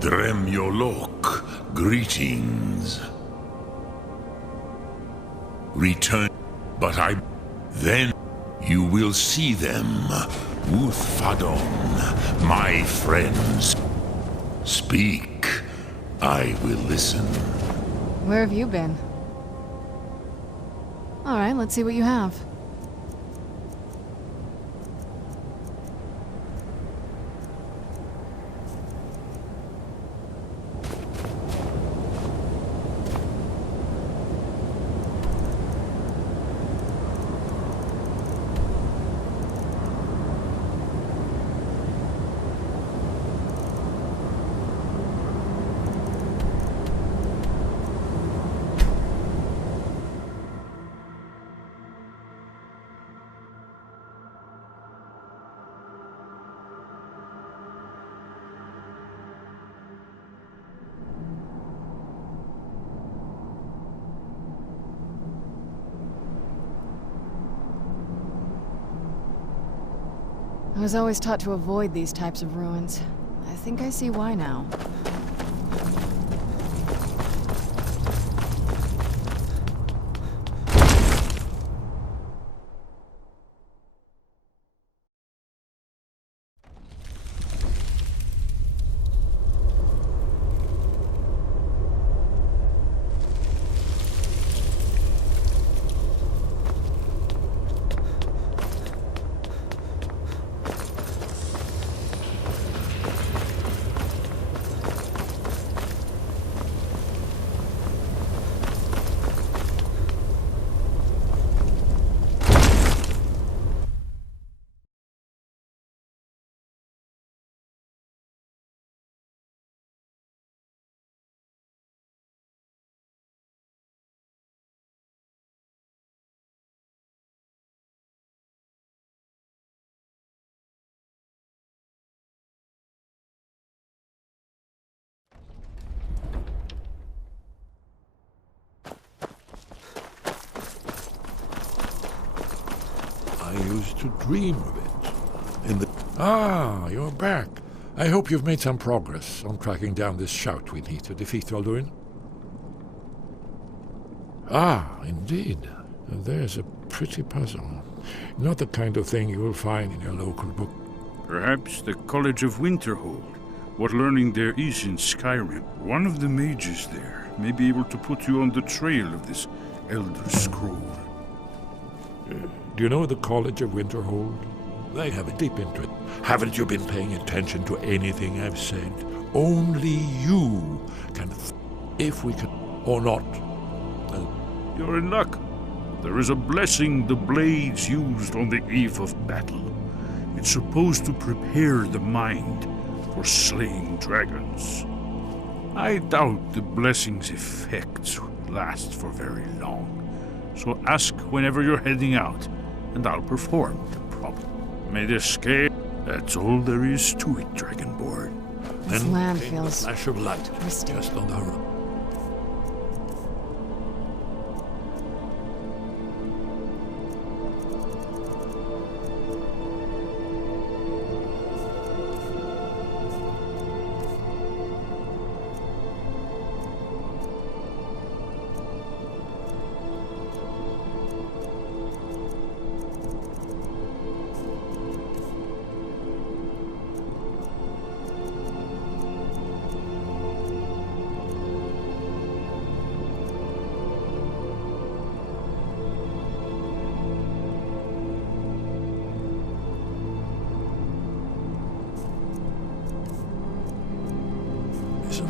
Dremyolok, greetings. Return, but then you will see them, Uthfadon, my friends. Speak, I will listen. Where have you been? Alright, let's see what you have. I was always taught to avoid these types of ruins. I think I see why now. I used to dream of it. Ah, you're back. I hope you've made some progress on tracking down this shout we need to defeat Alduin. Ah, indeed. There's a pretty puzzle. Not the kind of thing you will find in your local book. Perhaps the College of Winterhold. What learning there is in Skyrim. One of the mages there may be able to put you on the trail of this Elder Scroll. Do you know the College of Winterhold? They have a deep interest. Haven't you been paying attention to anything I've said? Only you can if we can or not. You're in luck. There is a blessing the blades used on the eve of battle. It's supposed to prepare the mind for slaying dragons. I doubt the blessing's effects last for very long. So ask whenever you're heading out, and I'll perform the problem. May the scale... That's all there is to it, Dragonborn. This Then land came feels the flash of light twisted. just on the horizon.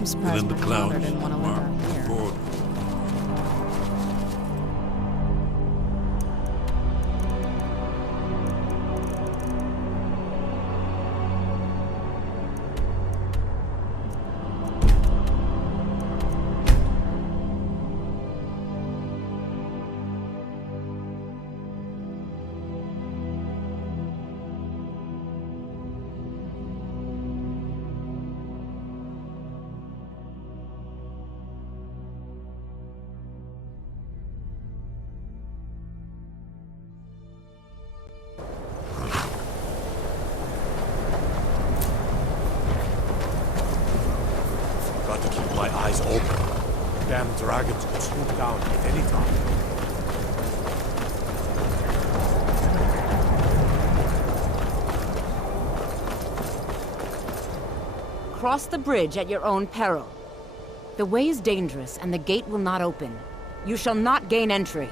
I'm surprised Within the my clouds, father didn't want to live marked out here. border. got to keep my eyes open. Damn dragons could swoop down at any time. Cross the bridge at your own peril. The way is dangerous, and the gate will not open. You shall not gain entry.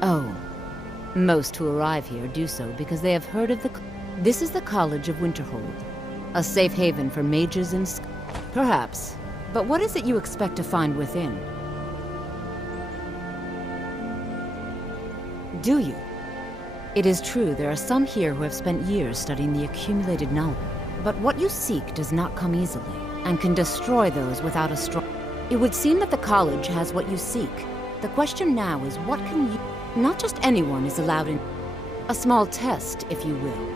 Oh. Most who arrive here do so because they have heard of the... This is the College of Winterhold. A safe haven for mages and... Perhaps. But what is it you expect to find within? Do you? It is true there are some here who have spent years studying the accumulated knowledge. But what you seek does not come easily, and can destroy those without a strong... It would seem that the college has what you seek. The question now is, what can you... Not just anyone is allowed in... A small test, if you will.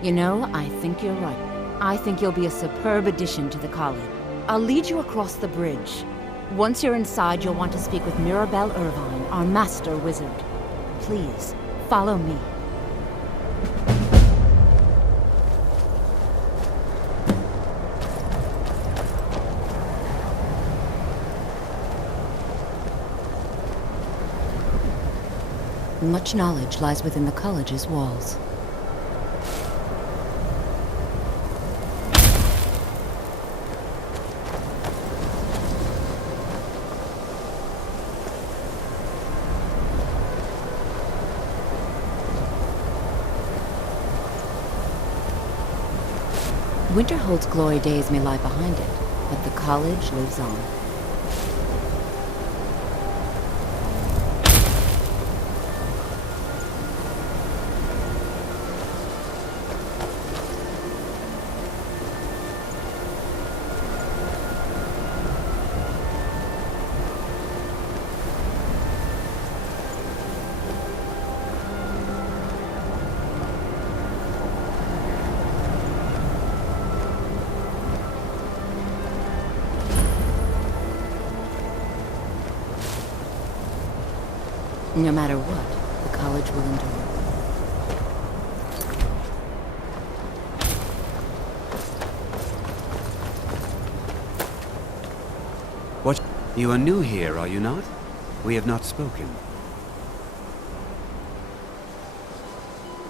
You know, I think you're right. I think you'll be a superb addition to the college. I'll lead you across the bridge. Once you're inside, you'll want to speak with Mirabelle Irvine, our master wizard. Please, follow me. Much knowledge lies within the college's walls. Winterhold's glory days may lie behind it, but the college lives on. No matter what, the college will endure. What? You are new here, are you not? We have not spoken.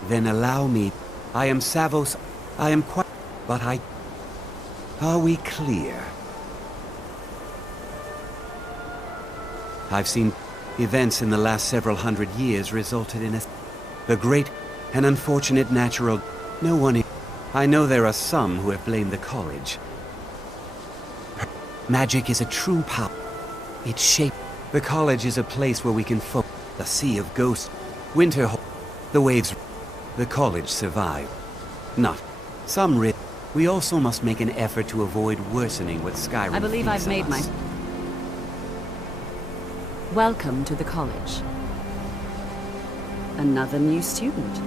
Then allow me. I am Savos. I am quite... But I... Are we clear? I've seen... Events in the last several hundred years resulted in the great and unfortunate natural... No one... I know there are some who have blamed the college. Magic is a true power. It shaped... The college is a place where we can focus. The sea of ghosts. Winterhold. The waves... The college survived. Not. Some risk. We also must make an effort to avoid worsening what Skyrim I believe I've made my... Welcome to the college. Another new student.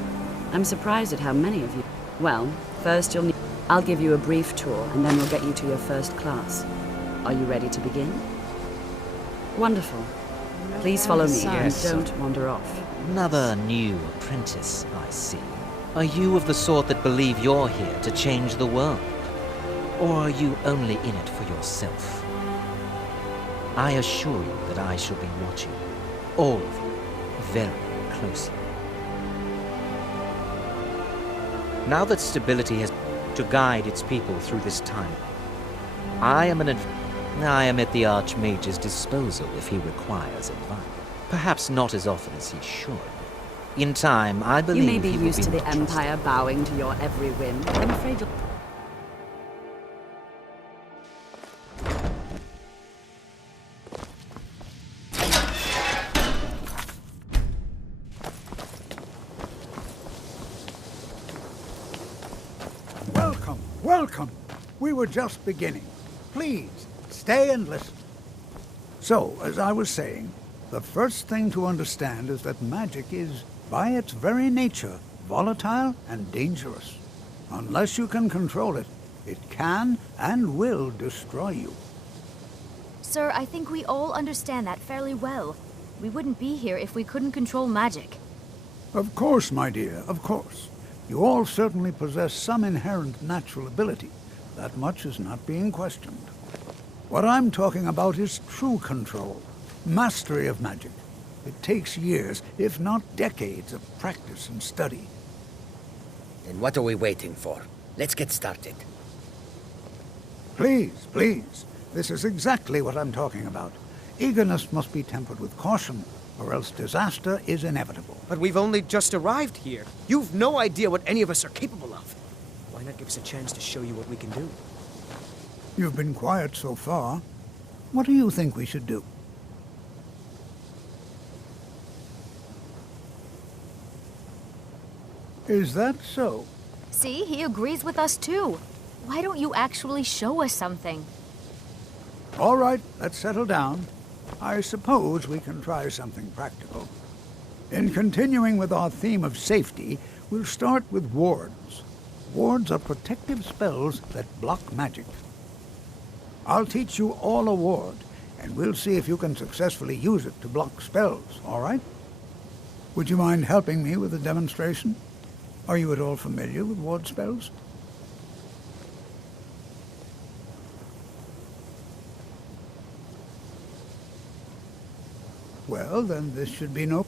I'm surprised at how many of you... Well, first you'll need... I'll give you a brief tour, and then we'll get you to your first class. Are you ready to begin? Wonderful. Please follow me, and don't wander off. Another new apprentice, I see. Are you of the sort that believe you're here to change the world? Or are you only in it for yourself? I assure you that I shall be watching all of you very closely. Now that stability has to guide its people through this time, I am at the Archmage's disposal if he requires advice. Perhaps not as often as he should. In time, I believe you may be he will used to the trusted. Empire bowing to your every whim. I'm afraid you'll... Welcome, welcome. We were just beginning. Please, stay and listen. So, as I was saying, the first thing to understand is that magic is, by its very nature, volatile and dangerous. Unless you can control it, it can and will destroy you. Sir, I think we all understand that fairly well. We wouldn't be here if we couldn't control magic. Of course, my dear, of course. You all certainly possess some inherent natural ability. That much is not being questioned. What I'm talking about is true control, mastery of magic. It takes years, if not decades, of practice and study. Then what are we waiting for? Let's get started. Please, please. This is exactly what I'm talking about. Eagerness must be tempered with caution, or else disaster is inevitable. But we've only just arrived here. You've no idea what any of us are capable of. Why not give us a chance to show you what we can do? You've been quiet so far. What do you think we should do? Is that so? See, he agrees with us too. Why don't you actually show us something? All right, let's settle down. I suppose we can try something practical. In continuing with our theme of safety, we'll start with wards. Wards are protective spells that block magic. I'll teach you all a ward, and we'll see if you can successfully use it to block spells, all right? Would you mind helping me with a demonstration? Are you at all familiar with ward spells? Well, then this should be no...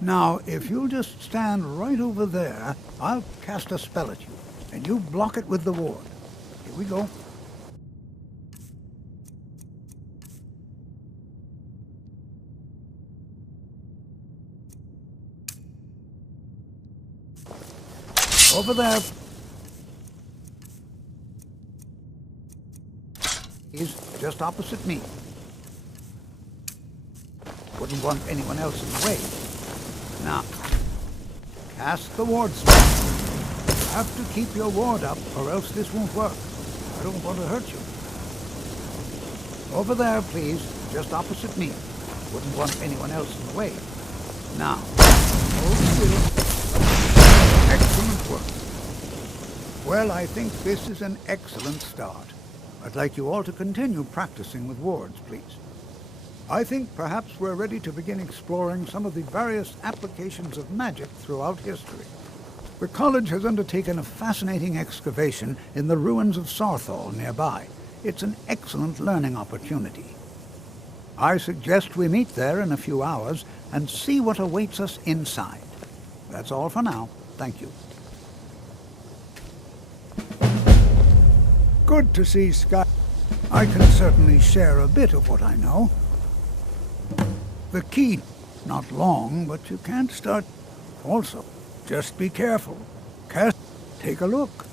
Now, if you'll just stand right over there, I'll cast a spell at you, and you block it with the ward. Here we go. Over there. He's just opposite me. Wouldn't want anyone else in the way. Now, cast the ward spell. You have to keep your ward up, or else this won't work. I don't want to hurt you. Over there, please, just opposite me. Wouldn't want anyone else in the way. Now, hold still. Excellent work. Well, I think this is an excellent start. I'd like you all to continue practicing with wards, please. I think perhaps we're ready to begin exploring some of the various applications of magic throughout history. The college has undertaken a fascinating excavation in the ruins of Sarthal nearby. It's an excellent learning opportunity. I suggest we meet there in a few hours and see what awaits us inside. That's all for now. Thank you. Good to see Sky. I can certainly share a bit of what I know. The key, not long, but you can't start. Also, just be careful. Take a look.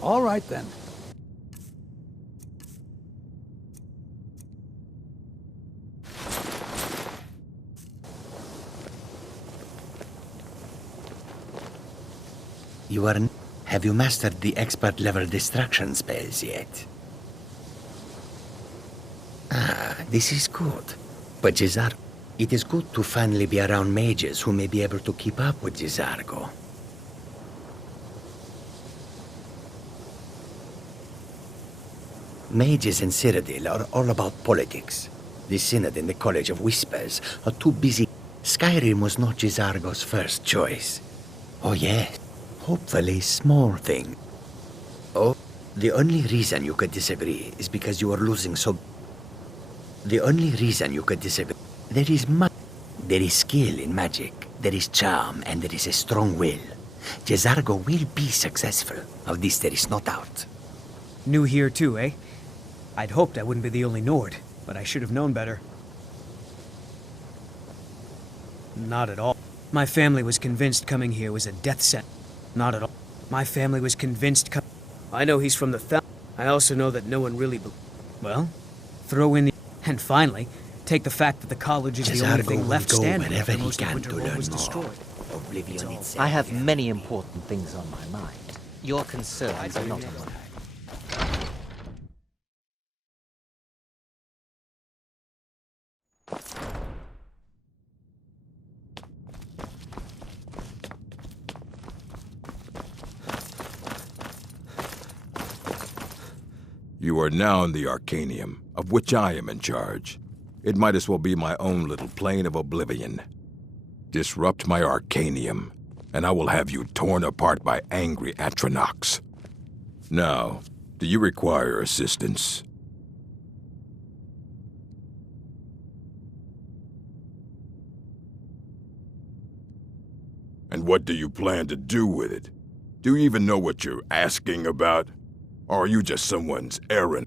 All right, then. Have you mastered the expert-level distraction spells yet? Ah, this is good. But Jizargo, it is good to finally be around mages who may be able to keep up with Jizargo. Mages in Cyrodiil are all about politics. The Synod and the College of Whispers are too busy. Skyrim was not Jizargo's first choice. Oh yes, hopefully small thing. Oh, the only reason you could disagree is because you are losing so... The only reason you could disagree... There is There is skill in magic, there is charm, and there is a strong will. Jizargo will be successful. Of this there is no doubt. New here too, eh? I'd hoped I wouldn't be the only Nord, but I should have known better. Not at all. My family was convinced coming here was a death sentence. Not at all. My family was convinced I know he's from the I also know that no one really well, throw in the... And finally, take the fact that the college is the only thing left standing wherever after he most of can to Winterhold learn was more. destroyed. Oblivion itself. I have many important things on my mind. Your concerns are not on my mind. You are now in the Arcanium, of which I am in charge. It might as well be my own little plane of oblivion. Disrupt my Arcanium, and I will have you torn apart by angry Atronachs. Now, do you require assistance? And what do you plan to do with it? Do you even know what you're asking about? Or are you just someone's errand?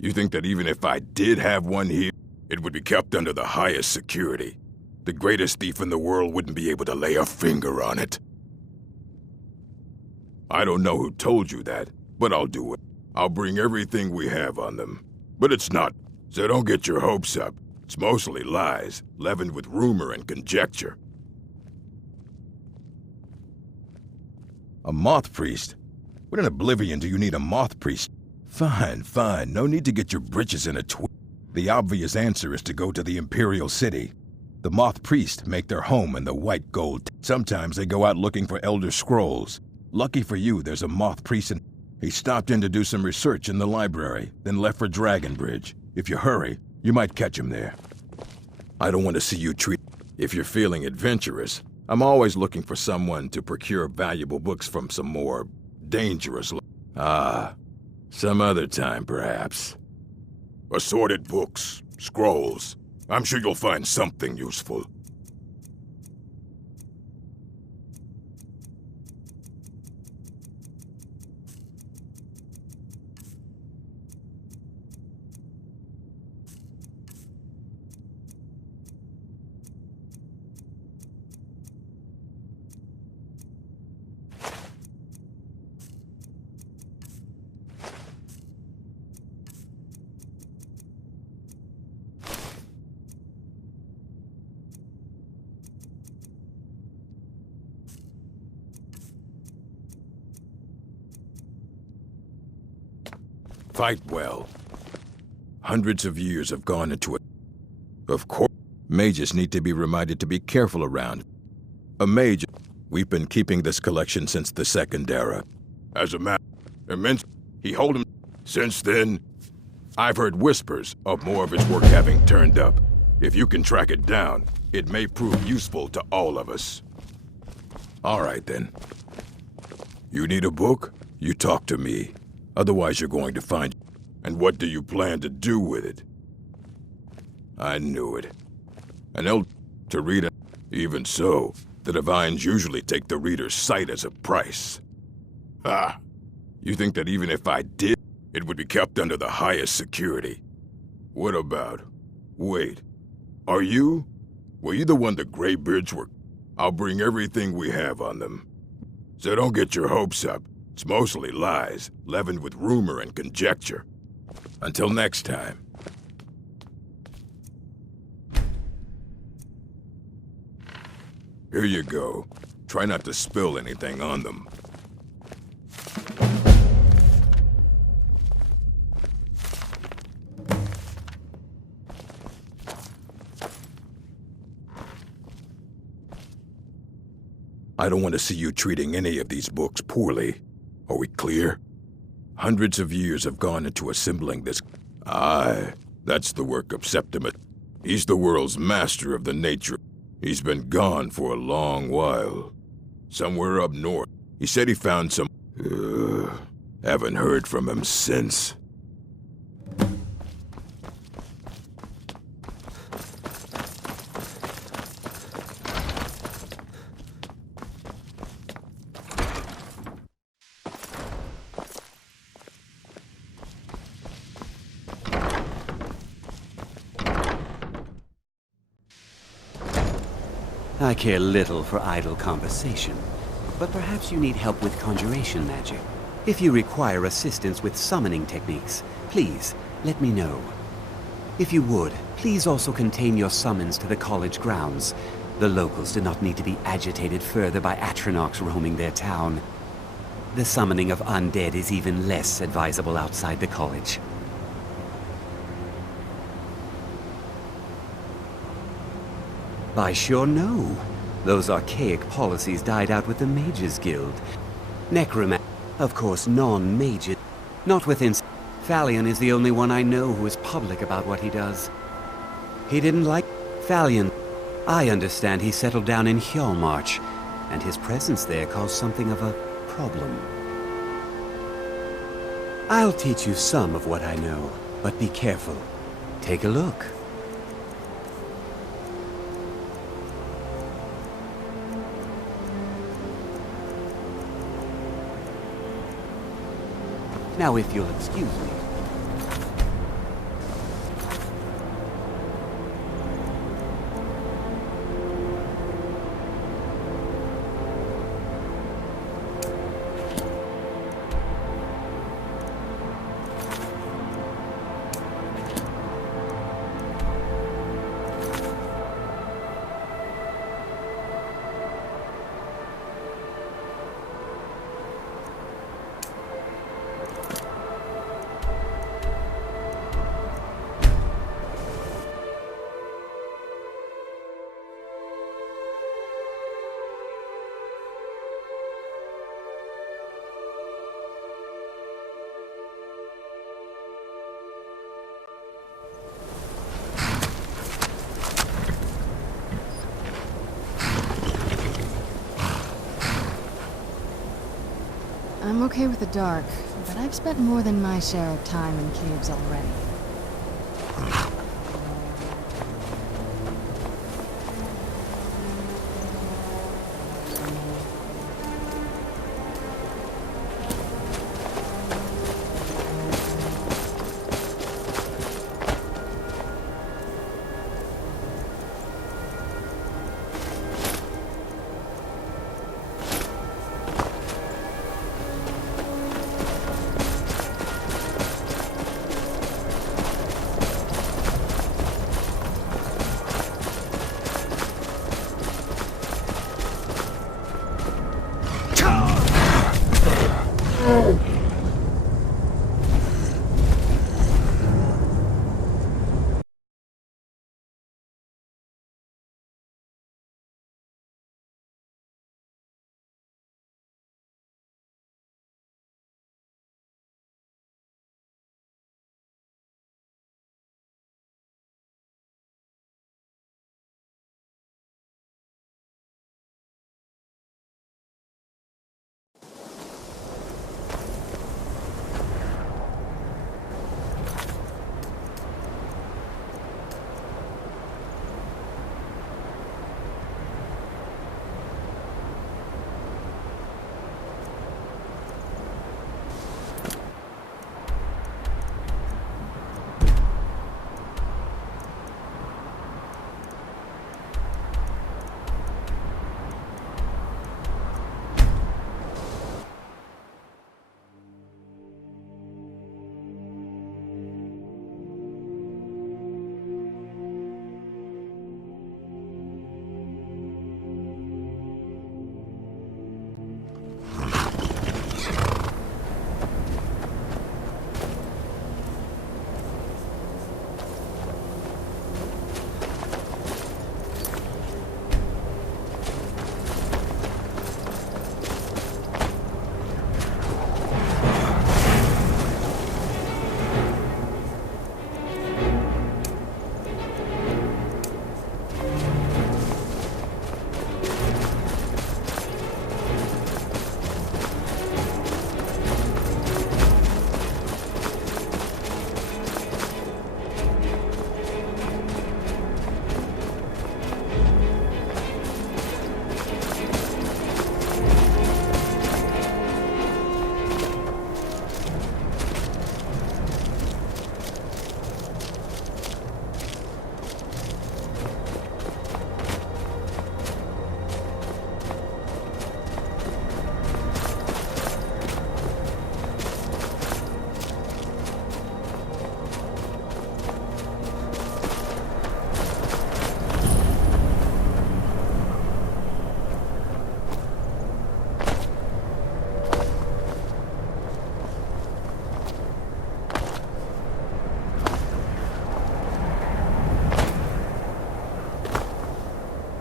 You think that even if I did have one here, it would be kept under the highest security? The greatest thief in the world wouldn't be able to lay a finger on it. I don't know who told you that, but I'll do it. I'll bring everything we have on them. But it's not, so don't get your hopes up. It's mostly lies, leavened with rumor and conjecture. A moth priest? What in oblivion do you need a moth priest? Fine, fine. No need to get your britches in a twist. The obvious answer is to go to the Imperial City. The moth priests make their home in the white gold. Sometimes they go out looking for Elder Scrolls. Lucky for you, there's a moth priest and he stopped in to do some research in the library, then left for Dragonbridge. If you hurry, you might catch him there. I don't want to see you treat... If you're feeling adventurous, I'm always looking for someone to procure valuable books from some more dangerous... some other time, perhaps. Assorted books, scrolls. I'm sure you'll find something useful. Fight well. Hundreds of years have gone into it. Of course, mages need to be reminded to be careful around. A mage, we've been keeping this collection since the Second Era. As a matter, immense, he hold him. Since then, I've heard whispers of more of his work having turned up. If you can track it down, it may prove useful to all of us. All right, then. You need a book? You talk to me. Otherwise, you're going to find... And what do you plan to do with it? I knew it. An elder to read it. Even so, the Divines usually take the reader's sight as a price. Ah, you think that even if I did, it would be kept under the highest security? What about... Wait, are you? Were you the one the Greybeards were... I'll bring everything we have on them. So don't get your hopes up. It's mostly lies, leavened with rumor and conjecture. Until next time. Here you go. Try not to spill anything on them. I don't want to see you treating any of these books poorly. Are we clear? Hundreds of years have gone into assembling this. Aye, that's the work of Septimus. He's the world's master of the nature. He's been gone for a long while. Somewhere up north. He said he found some... haven't heard from him since. I care little for idle conversation, but perhaps you need help with conjuration magic. If you require assistance with summoning techniques, please let me know. If you would, please also contain your summons to the college grounds. The locals do not need to be agitated further by Atronachs roaming their town. The summoning of undead is even less advisable outside the college. I sure know. Those archaic policies died out with the Mages Guild. Necromancy, of course, non-mages. Not within... Thalion is the only one I know who is public about what he does. He didn't like Thalion. I understand he settled down in Hjalmarch, and his presence there caused something of a problem. I'll teach you some of what I know, but be careful. Take a look. Now, if you'll excuse me. I'm okay with the dark, but I've spent more than my share of time in caves already.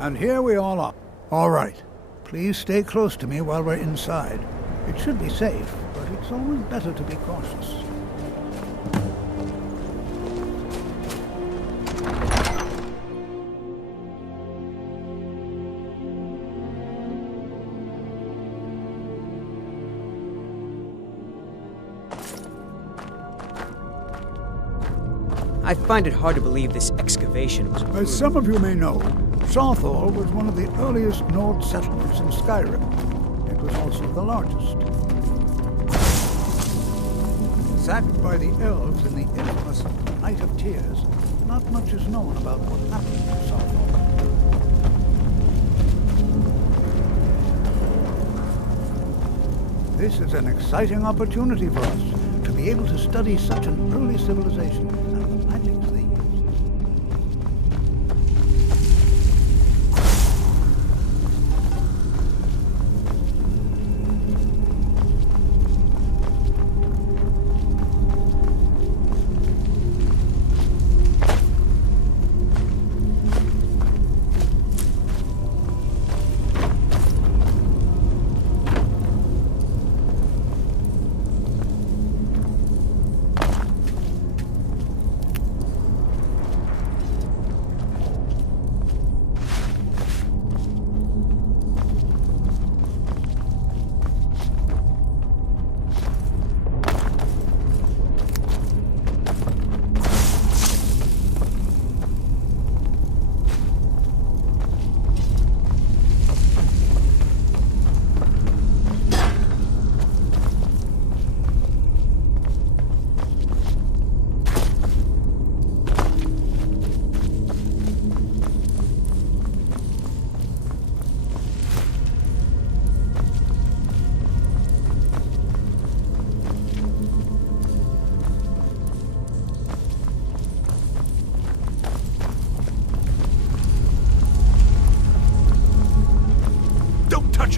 And here we all are. All right. Please stay close to me while we're inside. It should be safe, but it's always better to be cautious. I find it hard to believe this excavation was... As some of you may know, Southall was one of the earliest Nord settlements in Skyrim. It was also the largest. Sacked by the elves in the infamous Night of Tears, not much is known about what happened to Southall. This is an exciting opportunity for us to be able to study such an early civilization and the magics they used.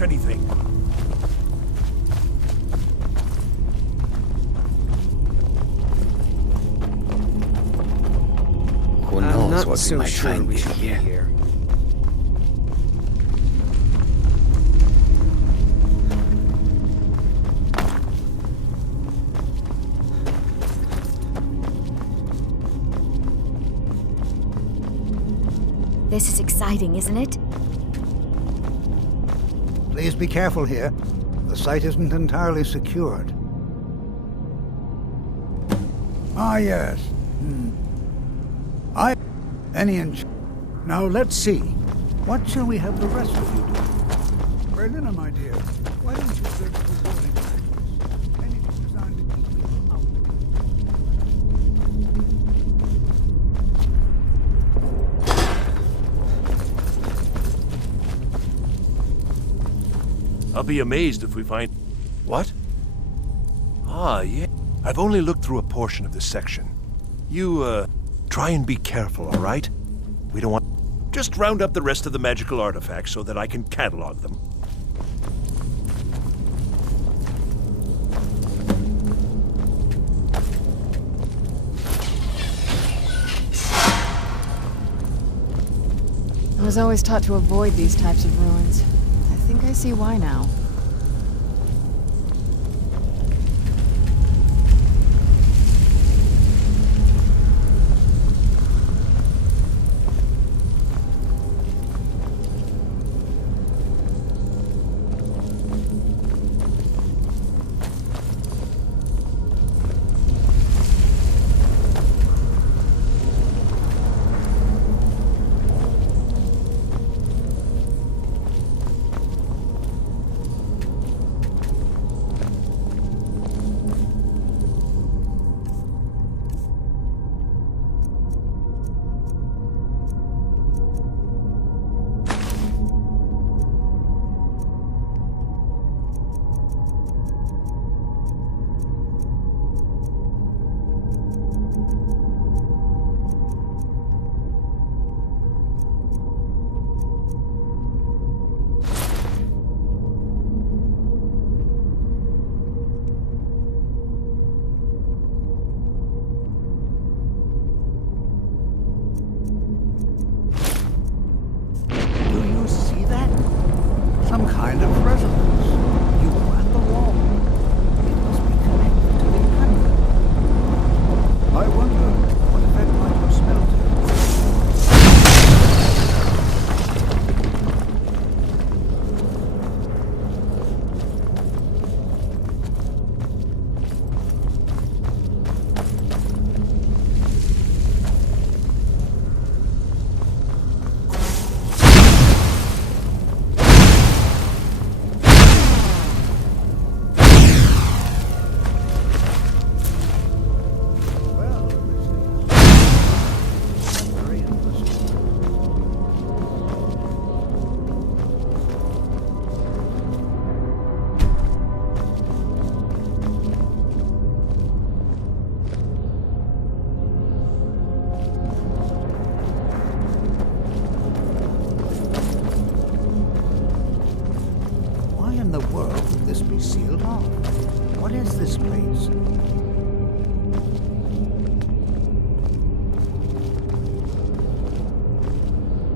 Anything. Who knows what we might find in here? This is exciting, isn't it? Please be careful here. The site isn't entirely secured. Ah, yes. Any inch. Now let's see. What shall we have the rest of you do? Berlina, my dear, why don't you search for warning signs? Anything designed to keep people out. I'll be amazed if we find... What? Ah, yeah. I've only looked through a portion of this section. You, try and be careful, all right? We don't want... Just round up the rest of the magical artifacts so that I can catalog them. I was always taught to avoid these types of ruins. I think I see why now.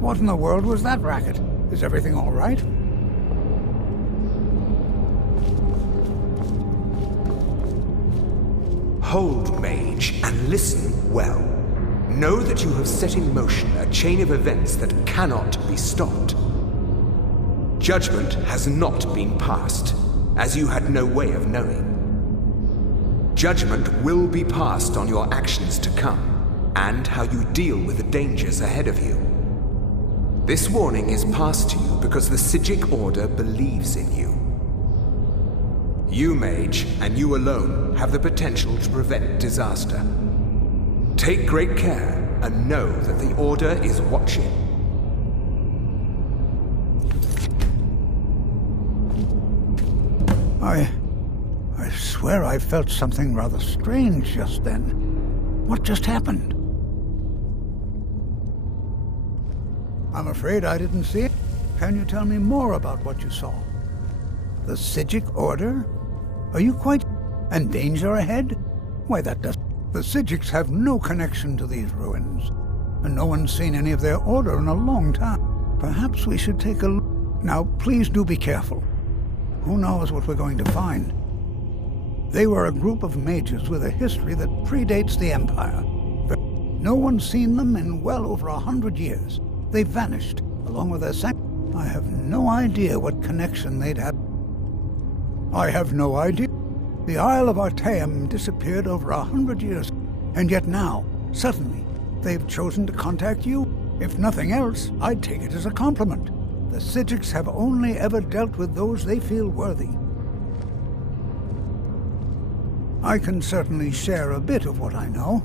What in the world was that racket? Is everything all right? Hold, mage, and listen well. Know that you have set in motion a chain of events that cannot be stopped. Judgment has not been passed, as you had no way of knowing. Judgment will be passed on your actions to come, and how you deal with the dangers ahead of you. This warning is passed to you because the Psijic Order believes in you. You, mage, and you alone, have the potential to prevent disaster. Take great care, and know that the Order is watching. I swear I felt something rather strange just then. What just happened? I'm afraid I didn't see it. Can you tell me more about what you saw? The Psijic Order? Are you quite... and danger ahead? Why, that does... The Psijics have no connection to these ruins, and no one's seen any of their order in a long time. Perhaps we should take a look. Now, please do be careful. Who knows what we're going to find? They were a group of mages with a history that predates the Empire. But no one's seen them in well over 100 years. They vanished, along with their I have no idea what connection they'd have. I have no idea. The Isle of Artaeum disappeared over 100 years, and yet now, suddenly, they've chosen to contact you. If nothing else, I'd take it as a compliment. The Psijics have only ever dealt with those they feel worthy. I can certainly share a bit of what I know.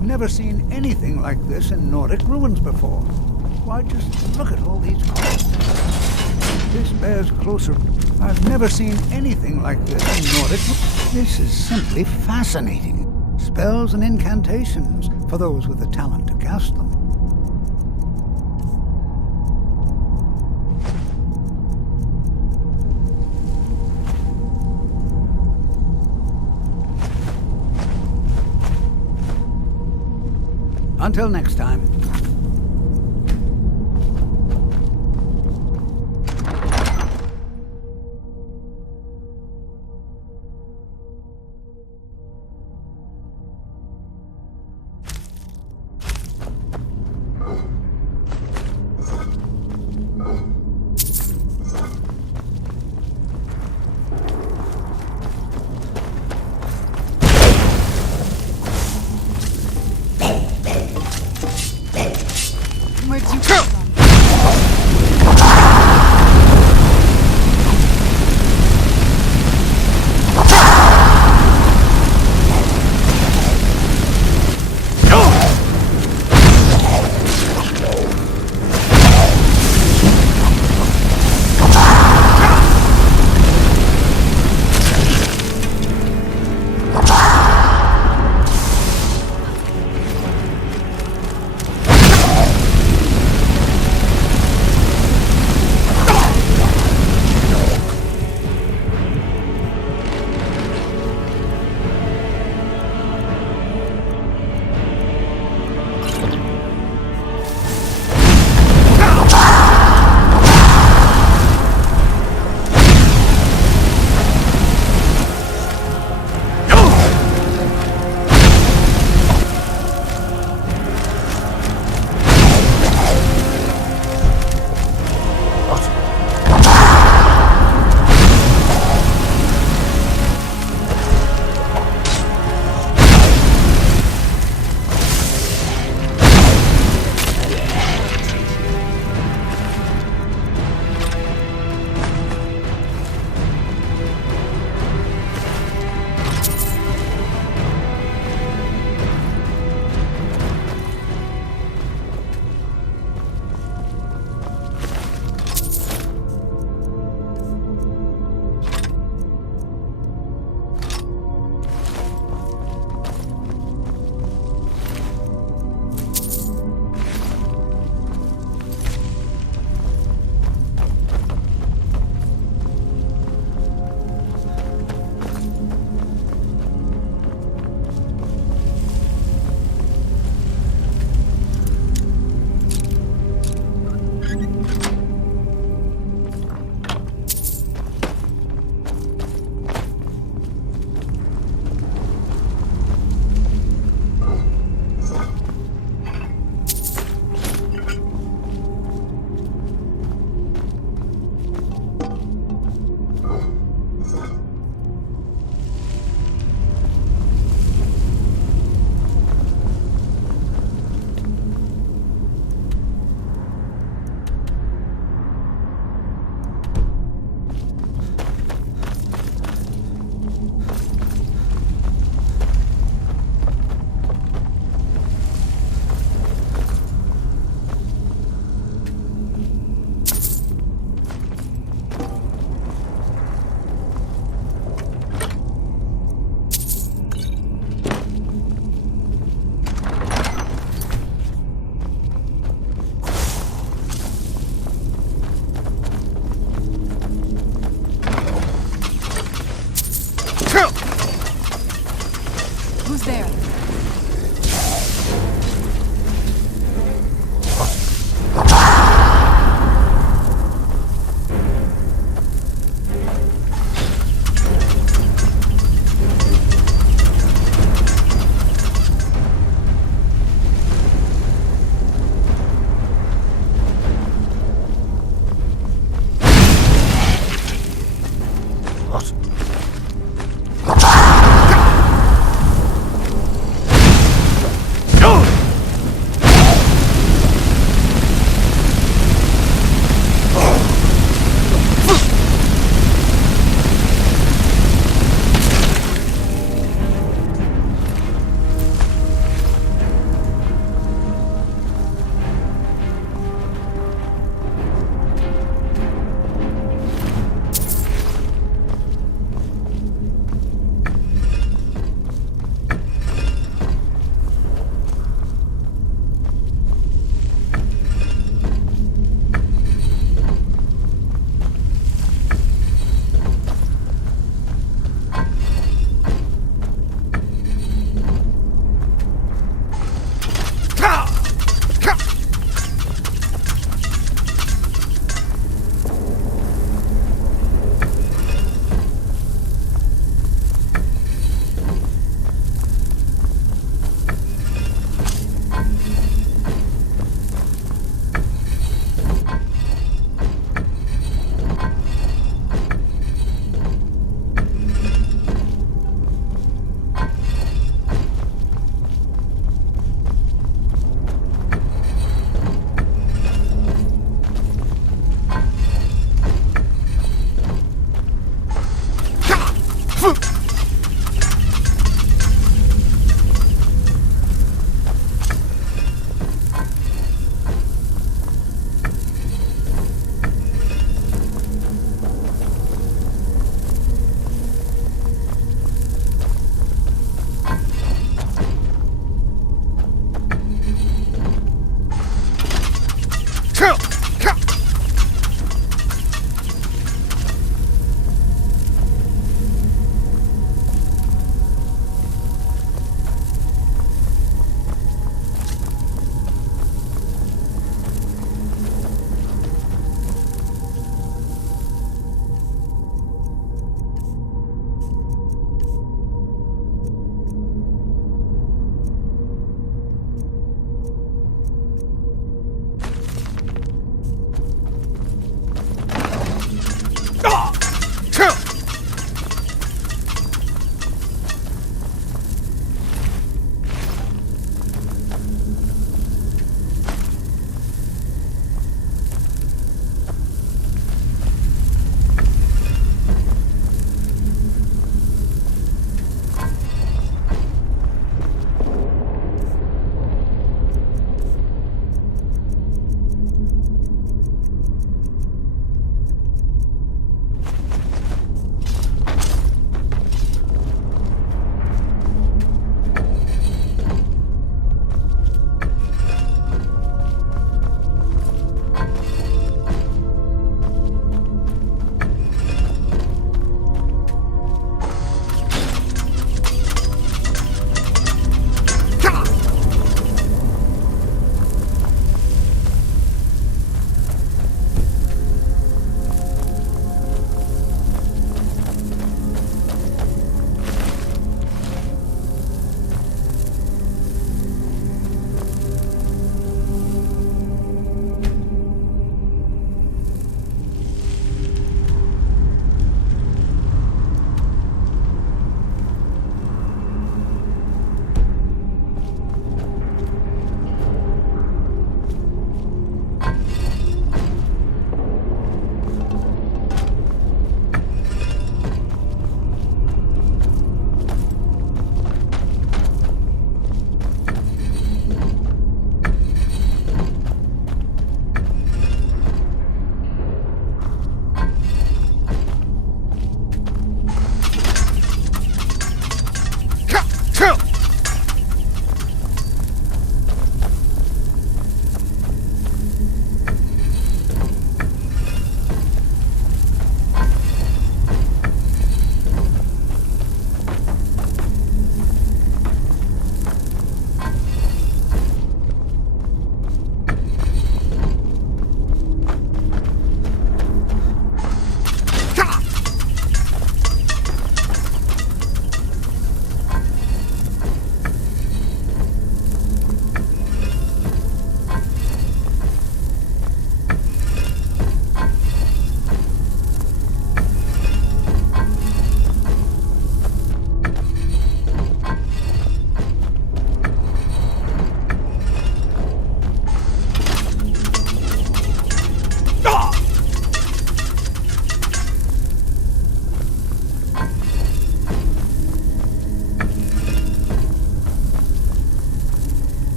Never seen anything like this in Nordic ruins before. Why, just look at all these cards. This bears closer. I've never seen anything like this in Nordic. This is simply fascinating. Spells and incantations for those with the talent to cast them. Until next time. Who's there?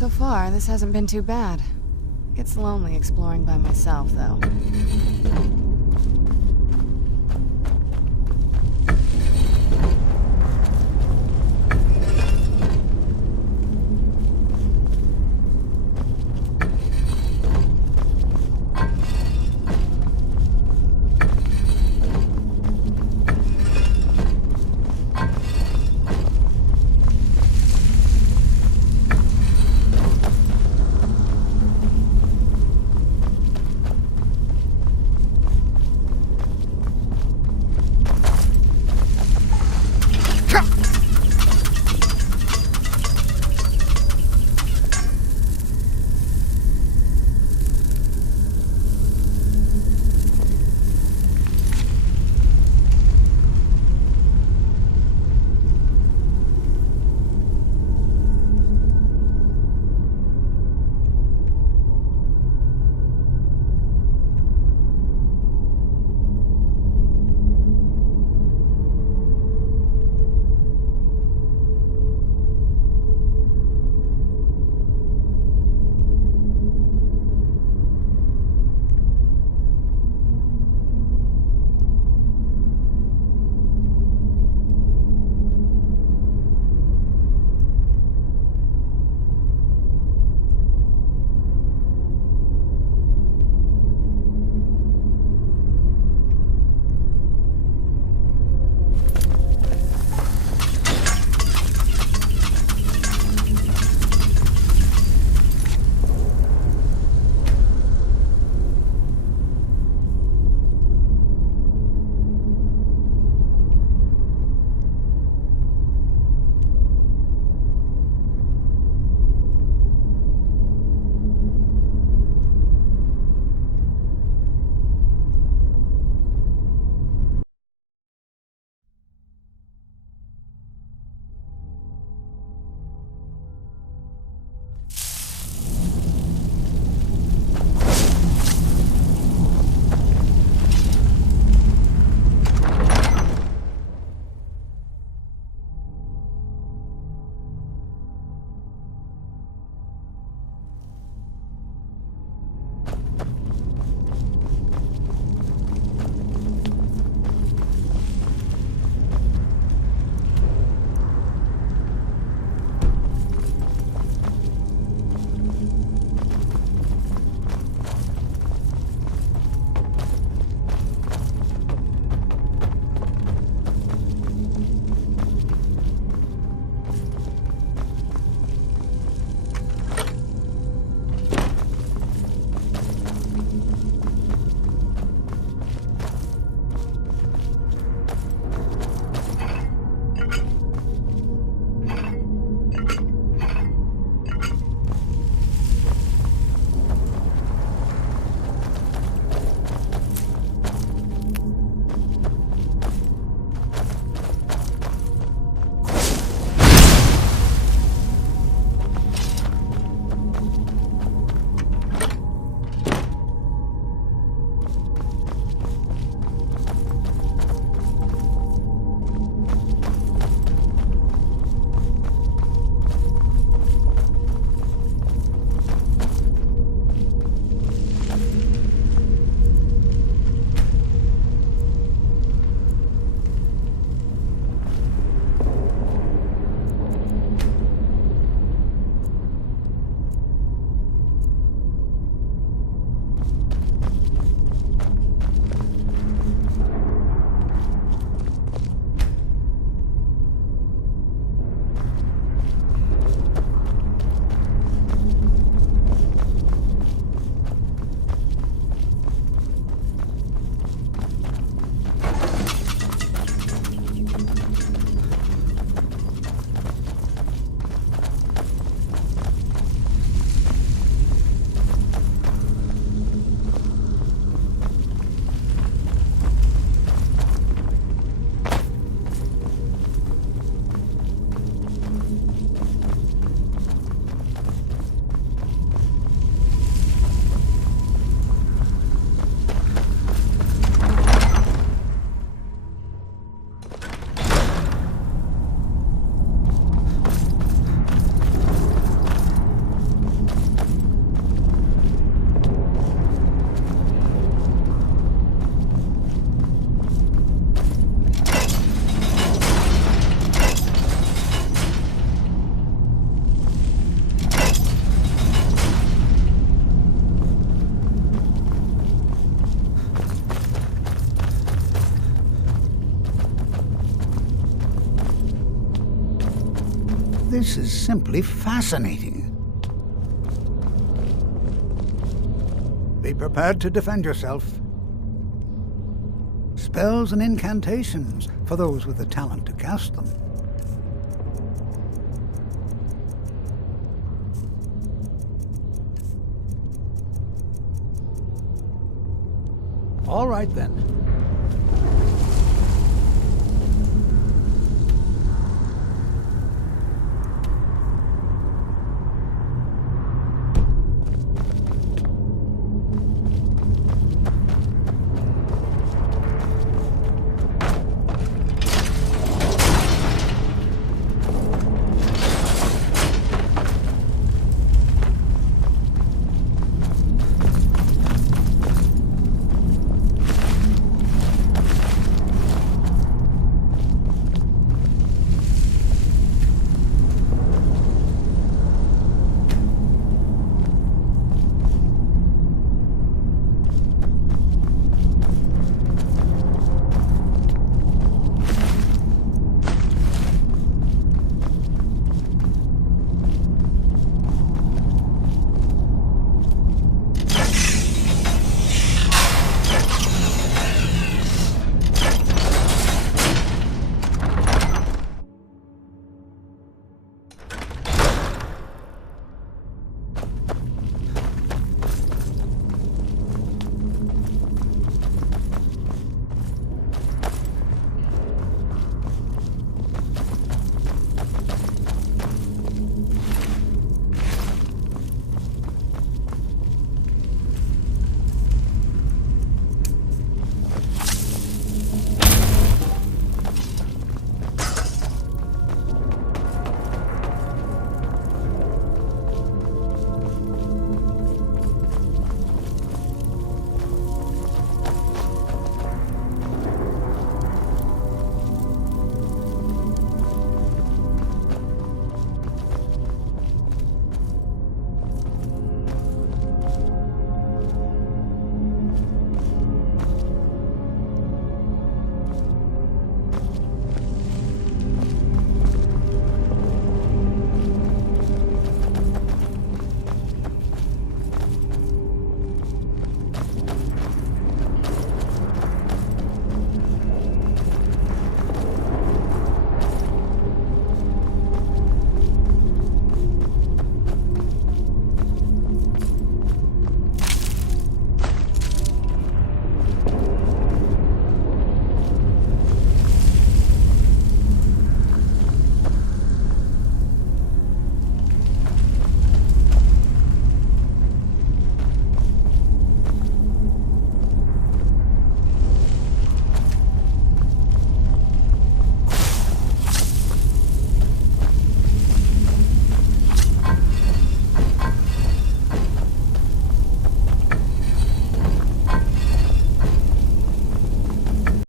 So far, this hasn't been too bad. Gets lonely exploring by myself, though. This is simply fascinating. Be prepared to defend yourself. Spells and incantations for those with the talent to cast them. All right then.